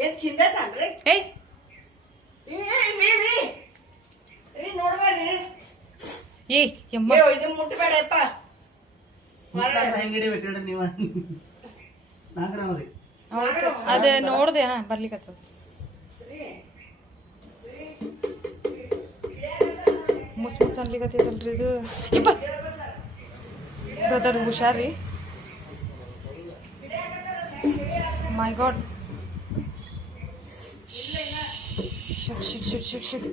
ಏನ್ ಚಿಂದೈತನ್ರಿ ಏಯ್ ನೋಡ್ಬಾರ್ರಿ ಏಯ್ ಯಮ್ಮ ಇದು ಮುಟ್ಟಬೇಡಪ್ಪ ಹೆಂಗ್ ಹಿಡಿಬೇಕ್ರಿ ನೀವ ನಾಗರಾವ್ರಿ ಅದ ನೋಡ್ದೆ ಹಾ ಬರ್ಲಿಕತ್ತದ ಮುಸ್ ಮುಸ್ ಅನ್ಲಿಕತ್ತೈತಲ್ರಿ ಇದು ಇಪ್ಪ ಬ್ರದರ್ ಹುಷಾರ್ರಿ ಮೈ ಗಾಡ್ ಶಿಟ್ ಶಿಟ್ ಶಿಟ್ ಶಿಟ್ ಶಿಟ್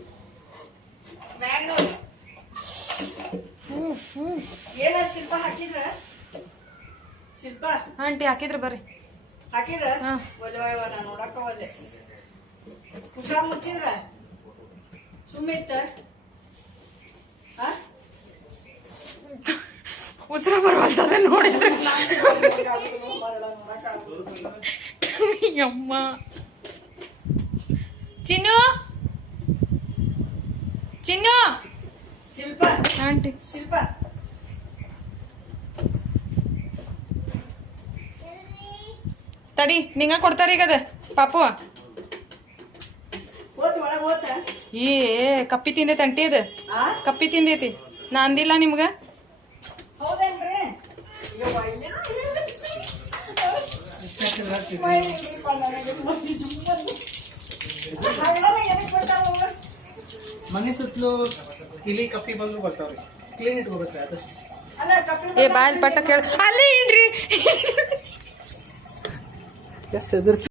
ಏನ ಶಿಲ್ಪ ಹಾಕಿದ್ರ ಶಿಲ್ಪ ಆಂಟಿ ಹಾಕಿದ್ರ ಬರ್ರಿ ಹಾಕಿದ್ರ ಹಾ. ಒಲೆ ನಾ ನೋಡಕ್ಕ ಒಲ್ಲೆ ಕುಶ ಮುಚ್ಚಿದ್ರ ಸುಮ್ಮಿತ್ತ ಉಸಿರ ಬರುವಂತದ ನೋಡಿದ್ರೆ ಅಮ್ಮ ಚಿನ್ನು ಚಿನ್ನು ಶಿಲ್ಪ ಆಂಟಿ ಶಿಲ್ಪ ತಡಿ ನಿಂಗ ಕೊಡ್ತಾರ ಈಗ ಅದ ಪಾಪು ಓತ್ ಒಳಗ ಓತ ಏ ಕಪ್ಪಿ ತಿಂದೈತಿ ಅಂಟಿ ಅದ ಆ ಕಪ್ಪಿ ತಿಂದೈತಿ ನಾ ಅಂದಿಲ್ಲ ನಿಮ್ಗ ಹೌದೇನ್ರಿ ಮನೆ ಸುತ್ತಲೂ ಇಲಿ ಕಪ್ಪಿ ಬಂದ್ರು ಬರ್ತಾವ್ರಿ ಕ್ಲೀನ್ ಇಟ್ಕೋಬೇಕ್ರಿ ಆದಷ್ಟು ಅಲ್ಲ ಕಪ್ಪಿ ಏ ಬಾಯಲ್ ಪಟ್ಟ ಕೇಳ ಅಲ್ಲಿ ಏನ್ರಿ ಎಷ್ಟು ಎದುರ್ತಿ